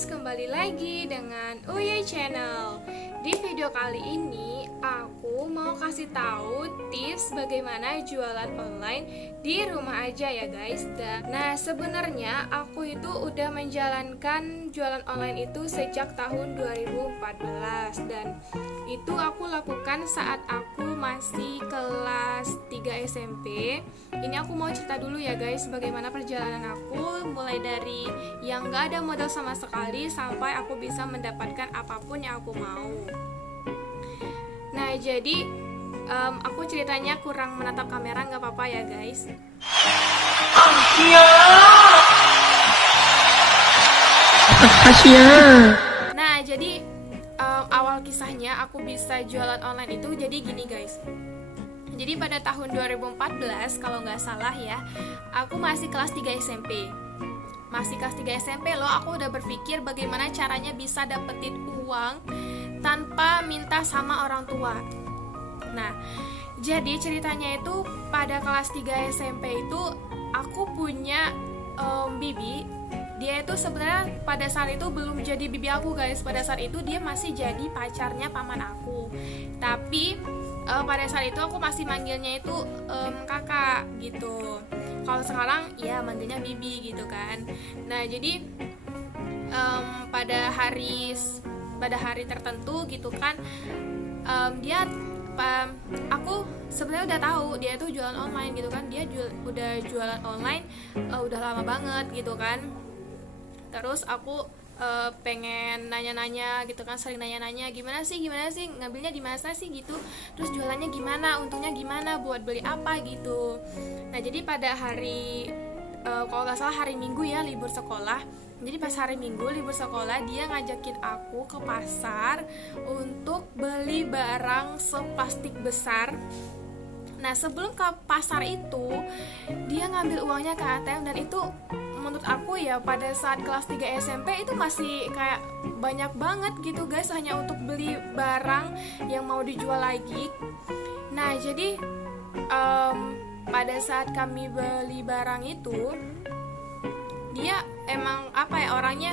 guys, kembali lagi dengan Uye Channel. Di video kali ini aku mau kasih tahu tips bagaimana jualan online di rumah aja ya guys. Nah, sebenarnya aku itu udah menjalankan jualan online itu sejak tahun 2014 dan itu aku lakukan saat aku masih kelas 3 SMP. Ini aku mau cerita dulu ya guys, bagaimana perjalanan aku mulai dari yang gak ada modal sama sekali sampai aku bisa mendapatkan apapun yang aku mau. Nah, jadi aku ceritanya kurang menatap kamera, gak apa-apa ya guys. Nah, jadi awal kisahnya aku bisa jualan online itu jadi gini guys. Jadi pada tahun 2014 kalau nggak salah ya, aku masih kelas 3 SMP. Masih kelas 3 SMP loh, aku udah berpikir bagaimana caranya bisa dapetin uang tanpa minta sama orang tua. Nah, jadi ceritanya itu pada kelas 3 SMP itu aku punya bibi. Dia itu sebenarnya pada saat itu belum jadi bibi aku guys. Pada saat itu dia masih jadi pacarnya paman aku. Tapi pada saat itu aku masih manggilnya itu kakak gitu. Kalau sekarang ya manggilnya bibi gitu kan. Nah, jadi pada hari tertentu gitu kan, aku sebenarnya udah tahu dia tuh jualan online gitu kan. Dia udah jualan online udah lama banget gitu kan. Terus aku pengen nanya-nanya gitu kan, sering nanya-nanya gimana sih ngambilnya di mana sih gitu, terus jualannya gimana, untungnya gimana, buat beli apa gitu. Nah, jadi pada hari kalau nggak salah hari Minggu ya, libur sekolah. Jadi pas hari Minggu libur sekolah, dia ngajakin aku ke pasar untuk beli barang seplastik besar. Nah, sebelum ke pasar itu dia ngambil uangnya ke ATM, dan itu menurut aku ya pada saat kelas 3 SMP itu masih kayak banyak banget gitu guys, hanya untuk beli barang yang mau dijual lagi. Nah, jadi pada saat kami beli barang itu, dia emang orangnya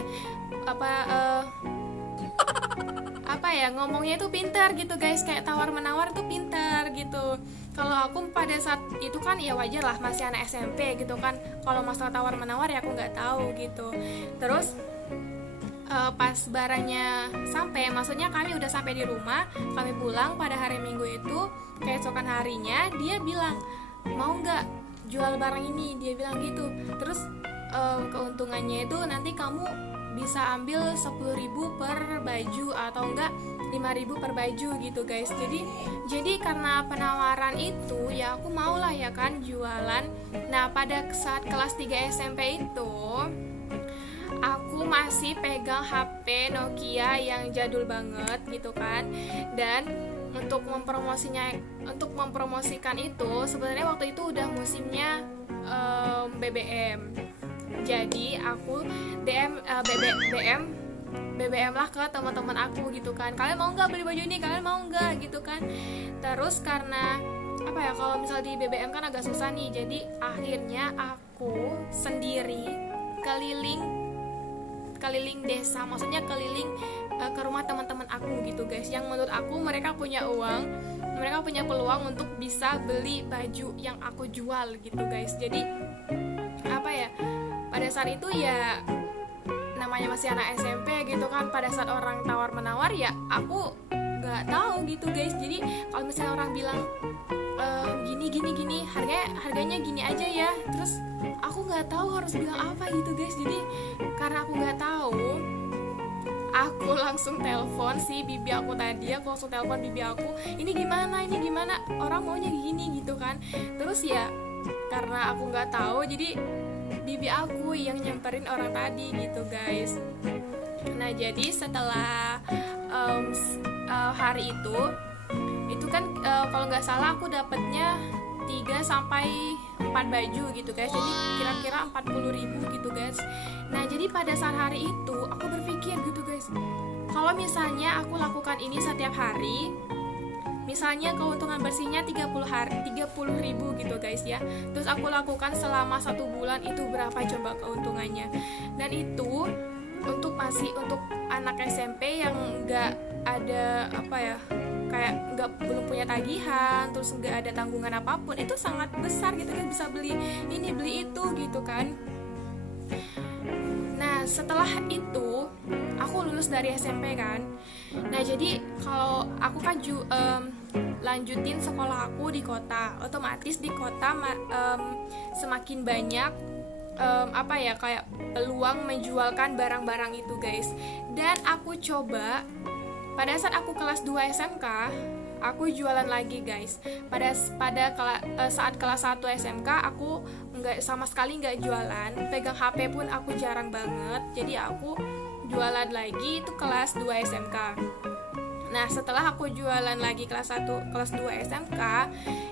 ngomongnya itu pintar gitu guys, kayak tawar menawar tuh pintar gitu. Kalau aku pada saat itu kan ya wajar lah, masih anak SMP gitu kan, kalau masalah tawar menawar ya aku nggak tahu gitu. Terus pas barangnya sampai, maksudnya kami udah sampai di rumah, kami pulang pada hari Minggu itu, keesokan harinya dia bilang mau nggak jual barang ini, dia bilang gitu. Terus keuntungannya itu nanti kamu bisa ambil 10.000 per baju atau enggak 5.000 per baju gitu guys. Jadi karena penawaran itu ya aku mau lah ya kan jualan. Nah, pada saat kelas 3 SMP itu aku masih pegang HP Nokia yang jadul banget gitu kan. Dan untuk mempromosikan itu sebenarnya waktu itu udah musimnya BBM. Jadi aku BBM lah ke teman-teman aku gitu kan, kalian mau nggak beli baju ini, kalian mau nggak gitu kan. Terus karena kalau misal di BBM kan agak susah nih, jadi akhirnya aku sendiri keliling desa, maksudnya keliling ke rumah teman-teman aku gitu guys, yang menurut aku mereka punya uang, mereka punya peluang untuk bisa beli baju yang aku jual gitu guys. Jadi pada saat itu ya namanya masih anak SMP gitu kan, pada saat orang tawar menawar ya aku nggak tahu gitu guys. Jadi kalau misalnya orang bilang gini harganya gini aja ya, terus aku nggak tahu harus bilang apa gitu guys. Jadi karena aku nggak tahu, aku langsung telepon si bibi aku tadi. Aku langsung telepon bibi aku, ini gimana orang maunya gini gitu kan. Terus ya karena aku nggak tahu, jadi bibi aku yang nyamperin orang tadi gitu guys. Nah, jadi setelah hari itu kan kalau nggak salah aku dapatnya 3-4 baju gitu guys. Jadi kira-kira 40.000 gitu guys. Nah, jadi pada saat hari itu aku berpikir gitu guys, kalau misalnya aku lakukan ini setiap hari, misalnya keuntungan bersihnya 30.000 gitu guys ya, terus aku lakukan selama 1 bulan, itu berapa coba keuntungannya. Dan itu untuk anak SMP yang nggak ada apa ya, kayak belum punya tagihan, terus nggak ada tanggungan apapun, itu sangat besar gitu kan, bisa beli ini beli itu gitu kan. Nah setelah itu aku lulus dari SMP kan. Nah jadi kalau aku kan lanjutin sekolah aku di kota, otomatis di kota semakin banyak apa ya, kayak peluang menjualkan barang-barang itu guys. Dan aku coba pada saat aku kelas 2 SMK, aku jualan lagi guys. Saat kelas 1 SMK aku sama sekali nggak jualan, pegang HP pun aku jarang banget. Jadi aku jualan lagi itu kelas 2 SMK. Nah setelah aku jualan lagi kelas 1 kelas 2 SMK,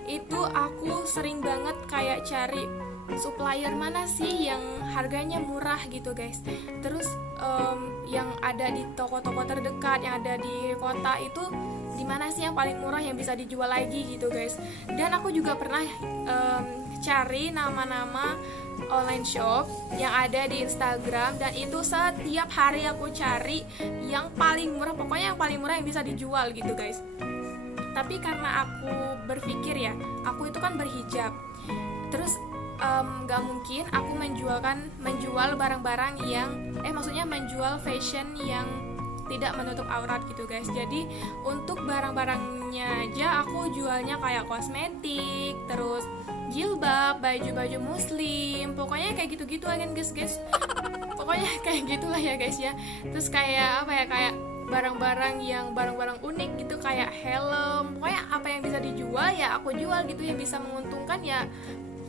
itu aku sering banget kayak cari supplier mana sih yang harganya murah gitu guys. Terus yang ada di toko-toko terdekat yang ada di kota itu di mana sih yang paling murah yang bisa dijual lagi gitu guys. Dan aku juga pernah cari nama-nama online shop yang ada di Instagram, dan itu setiap hari aku cari yang paling murah, pokoknya yang paling murah yang bisa dijual gitu guys. Tapi karena aku berpikir ya, aku itu kan berhijab, terus gak mungkin aku menjual barang-barang yang maksudnya menjual fashion yang tidak menutup aurat gitu guys. Jadi untuk barang-barangnya aja aku jualnya kayak kosmetik, terus jilbab, baju-baju muslim, pokoknya kayak gitu-gitu kan guys. Pokoknya kayak gitulah ya guys ya. Terus kayak apa ya, kayak barang-barang unik gitu, kayak helm, pokoknya apa yang bisa dijual ya aku jual gitu, yang bisa menguntungkan ya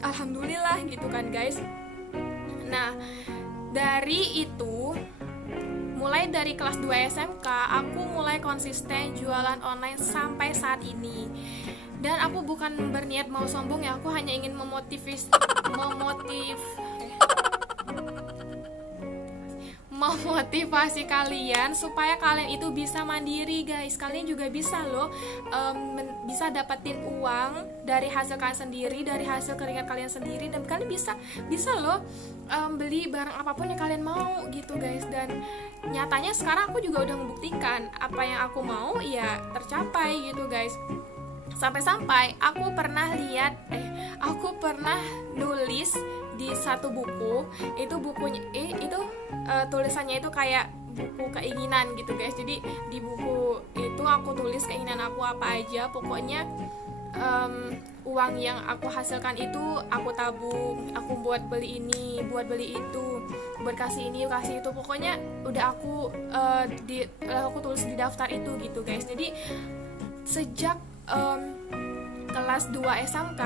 alhamdulillah gitu kan guys. Nah dari itu, mulai dari kelas 2 SMK aku mulai konsisten jualan online sampai saat ini. Dan aku bukan berniat mau sombong ya, aku hanya ingin memotivasi kalian supaya kalian itu bisa mandiri guys. Kalian juga bisa loh bisa dapetin uang dari hasil kalian sendiri, dari hasil keringat kalian sendiri, dan kalian bisa loh beli barang apapun yang kalian mau gitu guys. Dan nyatanya sekarang aku juga udah membuktikan apa yang aku mau ya tercapai gitu guys. Sampai-sampai aku pernah nulis di satu buku, itu bukunya tulisannya itu kayak buku keinginan gitu guys. Jadi di buku itu aku tulis keinginan aku apa aja, pokoknya uang yang aku hasilkan itu aku tabung, aku buat beli ini, buat beli itu, buat kasih ini, kasih itu, pokoknya udah aku tulis di daftar itu gitu guys. Jadi sejak kelas 2 SMK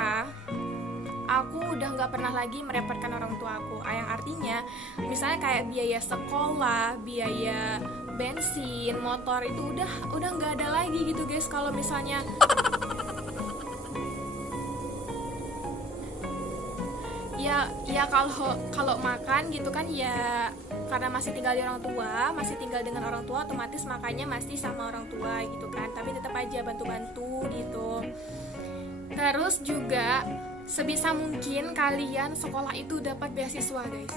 aku udah nggak pernah lagi merepotkan orang tua aku. Yang artinya misalnya kayak biaya sekolah, biaya bensin, motor itu udah nggak ada lagi gitu guys. Kalau misalnya ya kalau makan gitu kan ya, karena masih tinggal dengan orang tua, otomatis makannya masih sama orang tua gitu kan, tapi tetap aja bantu-bantu gitu. Terus juga sebisa mungkin kalian sekolah itu dapat beasiswa guys.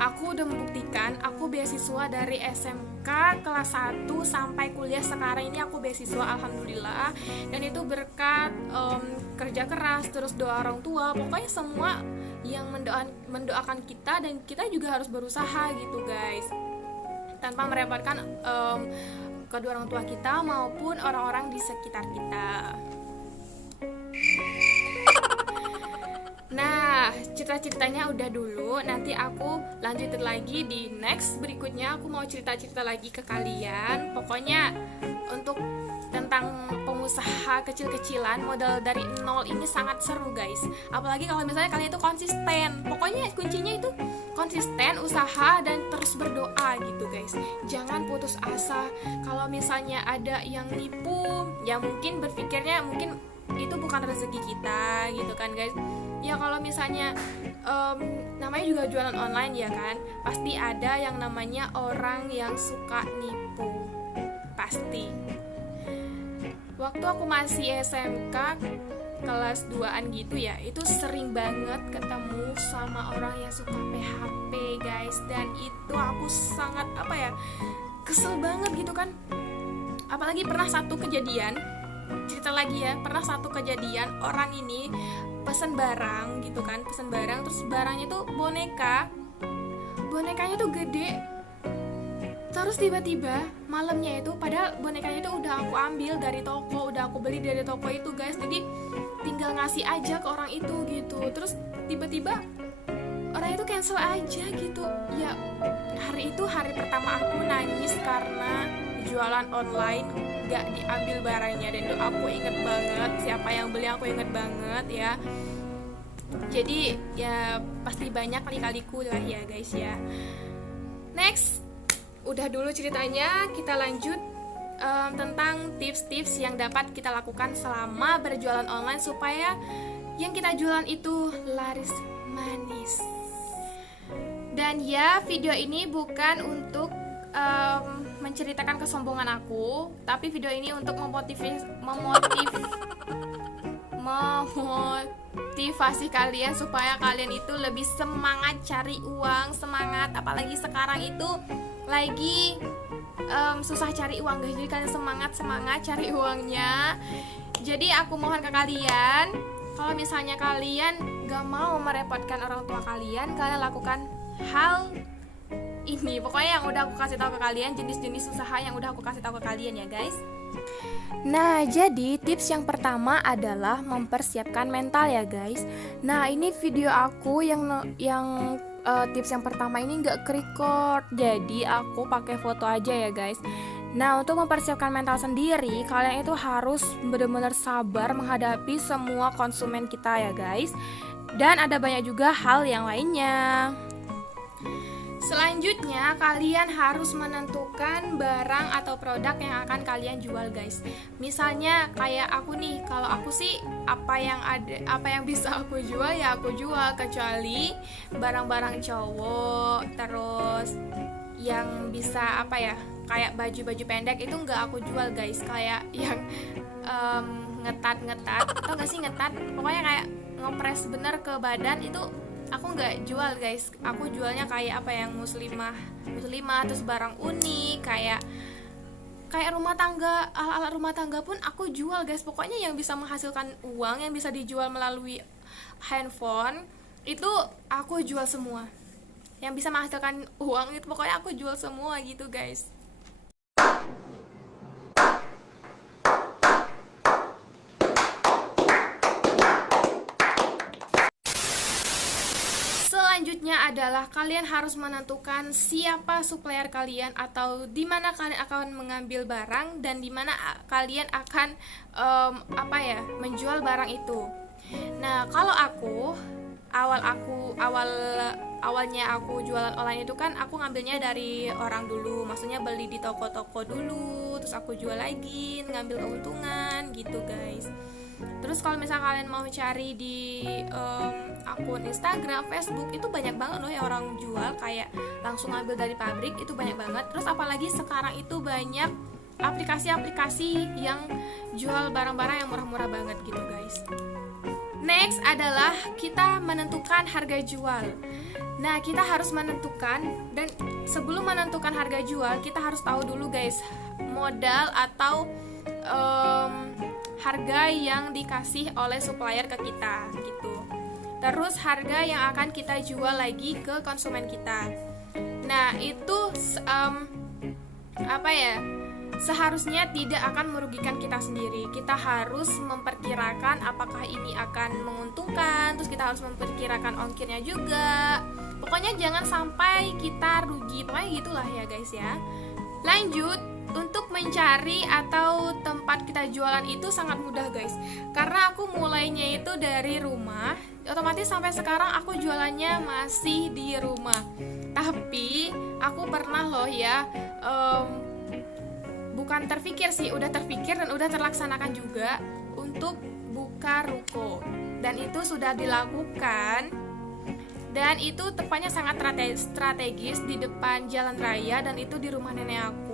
Aku udah membuktikan, aku beasiswa dari SMK kelas 1 sampai kuliah sekarang ini aku beasiswa alhamdulillah. Dan itu berkat kerja keras, terus doa orang tua, pokoknya semua yang mendoakan kita, dan kita juga harus berusaha gitu guys, tanpa merepotkan kedua orang tua kita maupun orang-orang di sekitar kita. Nah, cerita-ceritanya udah dulu, nanti aku lanjutin lagi di next berikutnya. Aku mau cerita-cerita lagi ke kalian. Pokoknya untuk tentang pengusaha kecil-kecilan, modal dari nol ini sangat seru guys. Apalagi kalau misalnya kalian itu konsisten. Pokoknya kuncinya itu konsisten, usaha, dan terus berdoa gitu guys. Jangan putus asa. Kalau misalnya ada yang nipu, ya mungkin berpikirnya mungkin itu bukan rezeki kita gitu kan guys. Ya kalau misalnya namanya juga jualan online ya kan, pasti ada yang namanya orang yang suka nipu, pasti. Waktu aku masih SMK, kelas 2an gitu ya, itu sering banget ketemu sama orang yang suka PHP guys. Dan itu aku sangat kesel banget gitu kan. Apalagi pernah satu kejadian, cerita lagi ya, pernah satu kejadian orang ini pesan barang gitu kan, pesan barang, terus barangnya tuh bonekanya tuh gede. Terus tiba-tiba malamnya itu, padahal bonekanya itu udah aku ambil dari toko, udah aku beli dari toko itu guys, jadi tinggal ngasih aja ke orang itu gitu. Terus tiba-tiba orang itu cancel aja gitu ya. Hari itu hari pertama aku nangis karena jualan online gak diambil barangnya, dan itu aku inget banget siapa yang beli, aku inget banget ya. Jadi ya pasti banyak kali-kaliku lah ya guys ya. Next, udah dulu ceritanya, kita lanjut tentang tips-tips yang dapat kita lakukan selama berjualan online supaya yang kita jualan itu laris manis. Dan ya, video ini bukan untuk menceritakan kesombongan aku, tapi video ini untuk memotivasi kalian supaya kalian itu lebih semangat cari uang, semangat, apalagi sekarang itu lagi susah cari uang guys. Jadi kalian semangat cari uangnya. Jadi aku mohon ke kalian, kalau misalnya kalian gak mau merepotkan orang tua kalian, kalian lakukan hal ini. Pokoknya yang udah aku kasih tahu ke kalian, jenis-jenis usaha yang udah aku kasih tahu ke kalian ya guys. Nah, jadi tips yang pertama adalah mempersiapkan mental ya guys. Nah, ini video aku yang tips yang pertama ini nggak ke-record, jadi aku pakai foto aja ya guys. Nah, untuk mempersiapkan mental sendiri, kalian itu harus benar-benar sabar menghadapi semua konsumen kita ya guys. Dan ada banyak juga hal yang lainnya. Selanjutnya, kalian harus menentukan barang atau produk yang akan kalian jual guys. Misalnya kayak aku nih, kalau aku sih apa yang bisa aku jual ya aku jual, kecuali barang-barang cowok, terus yang bisa kayak baju-baju pendek itu nggak aku jual guys. Kayak yang ngetat, atau nggak sih ngetat, pokoknya kayak ngepres bener ke badan, itu aku nggak jual guys. Aku jualnya kayak yang muslimah, terus barang unik, kayak rumah tangga, alat rumah tangga pun aku jual guys. Pokoknya yang bisa menghasilkan uang, yang bisa dijual melalui handphone, itu aku jual semua. Yang bisa menghasilkan uang itu pokoknya aku jual semua gitu guys. Selanjutnya adalah kalian harus menentukan siapa supplier kalian, atau di mana kalian akan mengambil barang, dan di mana kalian akan menjual barang itu. Nah, kalau awalnya aku jualan online itu kan aku ngambilnya dari orang dulu, maksudnya beli di toko-toko dulu, terus aku jual lagi, ngambil keuntungan gitu guys. Terus kalau misalnya kalian mau cari di akun Instagram, Facebook, itu banyak banget loh yang orang jual kayak langsung ngambil dari pabrik, itu banyak banget. Terus apalagi sekarang itu banyak aplikasi-aplikasi yang jual barang-barang yang murah-murah banget gitu guys. Next adalah kita menentukan harga jual. Nah, kita harus menentukan, dan sebelum menentukan harga jual, kita harus tahu dulu guys modal atau harga yang dikasih oleh supplier ke kita gitu. Terus harga yang akan kita jual lagi ke konsumen kita. Nah, itu seharusnya tidak akan merugikan kita sendiri. Kita harus memperkirakan apakah ini akan menguntungkan, terus kita harus memperkirakan ongkirnya juga. Pokoknya jangan sampai kita rugi. Pokoknya gitulah ya guys ya. Lanjut, untuk mencari atau tempat kita jualan itu sangat mudah guys. Karena aku mulainya itu dari rumah, otomatis sampai sekarang aku jualannya masih di rumah. Tapi aku pernah loh ya, bukan terpikir sih, udah terpikir dan udah terlaksanakan juga untuk buka ruko. Dan itu sudah dilakukan, dan itu tepatnya sangat strategis di depan jalan raya, dan itu di rumah nenek aku.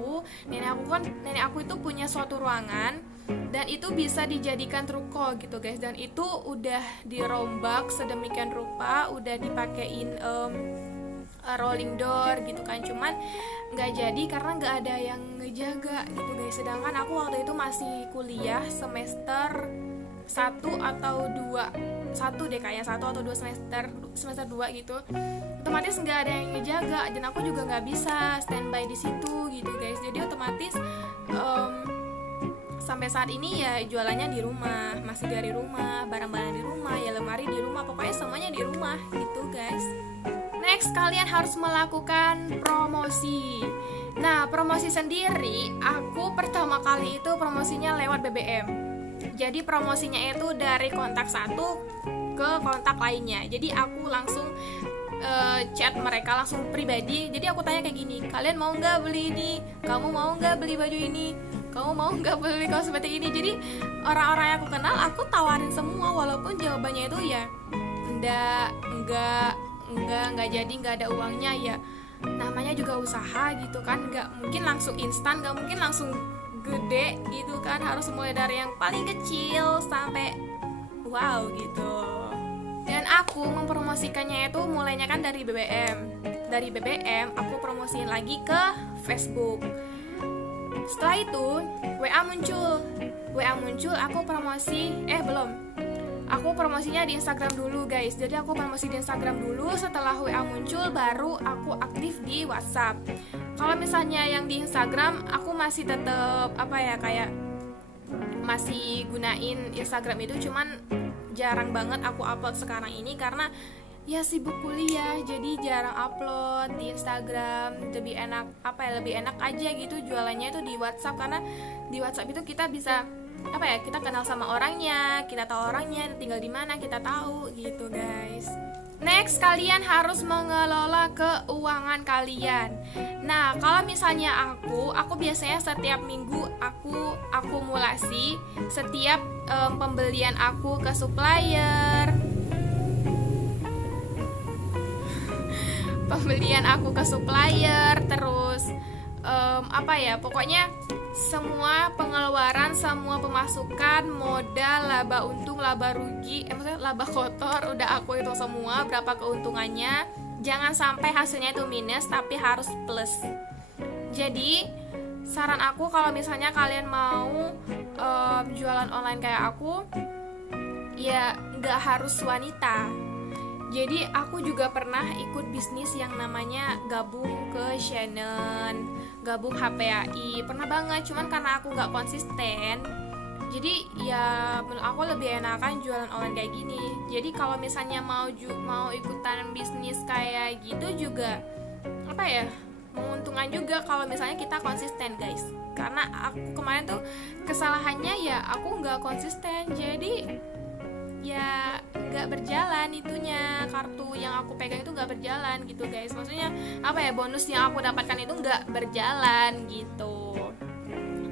Nenek aku itu punya suatu ruangan dan itu bisa dijadikan true call gitu guys, dan itu udah dirombak sedemikian rupa, udah dipakein rolling door gitu kan, cuman nggak jadi karena nggak ada yang ngejaga gitu guys. Sedangkan aku waktu itu masih kuliah semester 1 atau 2 semester 2 gitu, otomatis nggak ada yang ngejaga dan aku juga nggak bisa standby di situ gitu guys. Jadi otomatis sampai saat ini ya jualannya di rumah, masih dari rumah, barang-barang di rumah, ya lemari di rumah, pokoknya semuanya di rumah gitu guys. Next, kalian harus melakukan promosi. Nah, promosi sendiri aku pertama kali itu promosinya lewat BBM. Jadi promosinya itu dari kontak satu ke kontak lainnya. Jadi aku langsung chat mereka langsung pribadi. Jadi aku tanya kayak gini, kalian mau nggak beli ini? Kamu mau nggak beli baju ini? Kamu mau nggak beli kaos seperti ini? Jadi orang-orang yang aku kenal aku tawarin semua, walaupun jawabannya itu ya enggak jadi, nggak ada uangnya ya. Namanya juga usaha gitu kan, nggak mungkin langsung instan, nggak mungkin langsung gede gitu kan, harus mulai dari yang paling kecil sampai wow gitu. Dan aku mempromosikannya itu mulainya kan dari BBM. Dari BBM aku promosiin lagi ke Facebook. Setelah itu WA muncul, aku promosi aku promosinya di Instagram dulu guys. Jadi aku promosi di Instagram dulu, setelah WA muncul baru aku aktif di WhatsApp. Kalau misalnya yang di Instagram aku masih tetap kayak masih gunain Instagram itu, cuman jarang banget aku upload sekarang ini karena ya sibuk kuliah, jadi jarang upload di Instagram. Lebih enak aja gitu jualannya itu di WhatsApp, karena di WhatsApp itu kita bisa kita kenal sama orangnya, kita tahu orangnya tinggal di mana, kita tahu gitu guys. Next, kalian harus mengelola keuangan kalian. Nah, kalau misalnya aku biasanya setiap minggu aku akumulasi setiap pembelian aku ke supplier. Terus pokoknya semua pengeluaran, semua pemasukan, modal, laba untung, laba rugi, laba kotor, udah aku hitung semua berapa keuntungannya. Jangan sampai hasilnya itu minus, tapi harus plus. Jadi saran aku kalau misalnya kalian mau jualan online kayak aku, ya nggak harus wanita. Jadi aku juga pernah ikut bisnis yang namanya gabung ke Shannon, gabung HPAI, pernah banget. Cuman karena aku nggak konsisten, jadi ya menurut aku lebih enakan jualan online kayak gini. Jadi kalau misalnya mau ikutan bisnis kayak gitu juga menguntungkan juga kalau misalnya kita konsisten guys. Karena aku kemarin tuh kesalahannya ya aku nggak konsisten, jadi ya nggak berjalan itunya, kartu yang aku pegang itu nggak berjalan gitu guys. Maksudnya bonus yang aku dapatkan itu nggak berjalan gitu.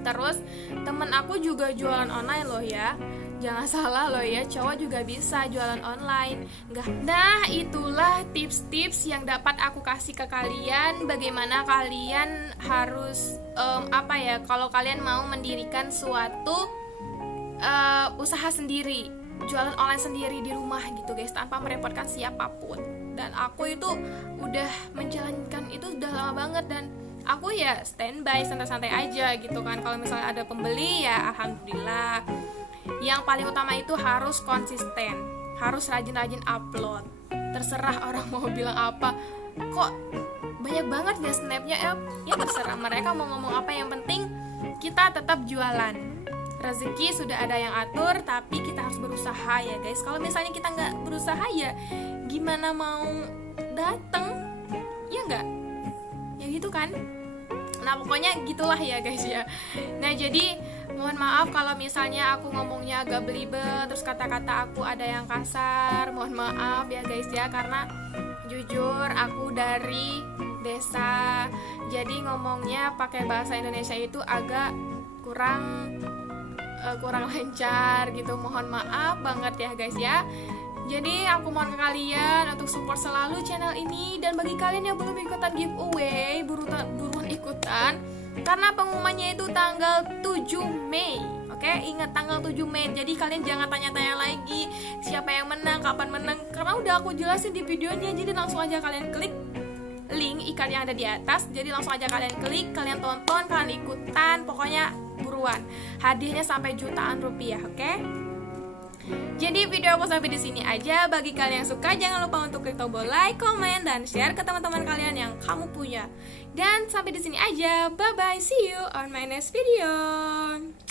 Terus temen aku juga jualan online loh ya, jangan salah loh ya, cowok juga bisa jualan online. Nah, itulah tips-tips yang dapat aku kasih ke kalian, bagaimana kalian harus kalau kalian mau mendirikan suatu usaha sendiri, jualan online sendiri di rumah gitu guys, tanpa merepotkan siapapun. Dan aku itu udah menjalankan itu udah lama banget, dan aku ya standby, santai-santai aja gitu kan. Kalau misalnya ada pembeli ya alhamdulillah. Yang paling utama itu harus konsisten, harus rajin-rajin upload. Terserah orang mau bilang apa, kok banyak banget ya snapnya, ya terserah mereka mau ngomong apa, yang penting kita tetap jualan. Rezeki sudah ada yang atur, tapi kita harus berusaha ya guys. Kalau misalnya kita nggak berusaha ya gimana mau dateng, ya nggak? Ya gitu kan. Nah pokoknya gitulah ya guys ya. Nah jadi mohon maaf kalau misalnya aku ngomongnya agak belibet, terus kata-kata aku ada yang kasar, mohon maaf ya guys ya. Karena jujur aku dari desa, jadi ngomongnya pakai bahasa Indonesia itu agak kurang lancar gitu. Mohon maaf banget ya guys ya. Jadi aku mohon ke kalian untuk support selalu channel ini. Dan bagi kalian yang belum ikutan giveaway, buruan ikutan, karena pengumumannya itu tanggal 7 Mei. Oke, ingat tanggal 7 Mei. Jadi kalian jangan tanya-tanya lagi siapa yang menang, kapan menang, karena udah aku jelasin di videonya. Jadi langsung aja kalian klik link ikan yang ada di atas. Jadi langsung aja kalian klik, kalian tonton, kalian ikutan, pokoknya buruan. Hadiahnya sampai jutaan rupiah, oke? Jadi video aku sampai di sini aja. Bagi kalian yang suka, jangan lupa untuk klik tombol like, comment, dan share ke teman-teman kalian yang kamu punya. Dan sampai di sini aja. Bye bye. See you on my next video.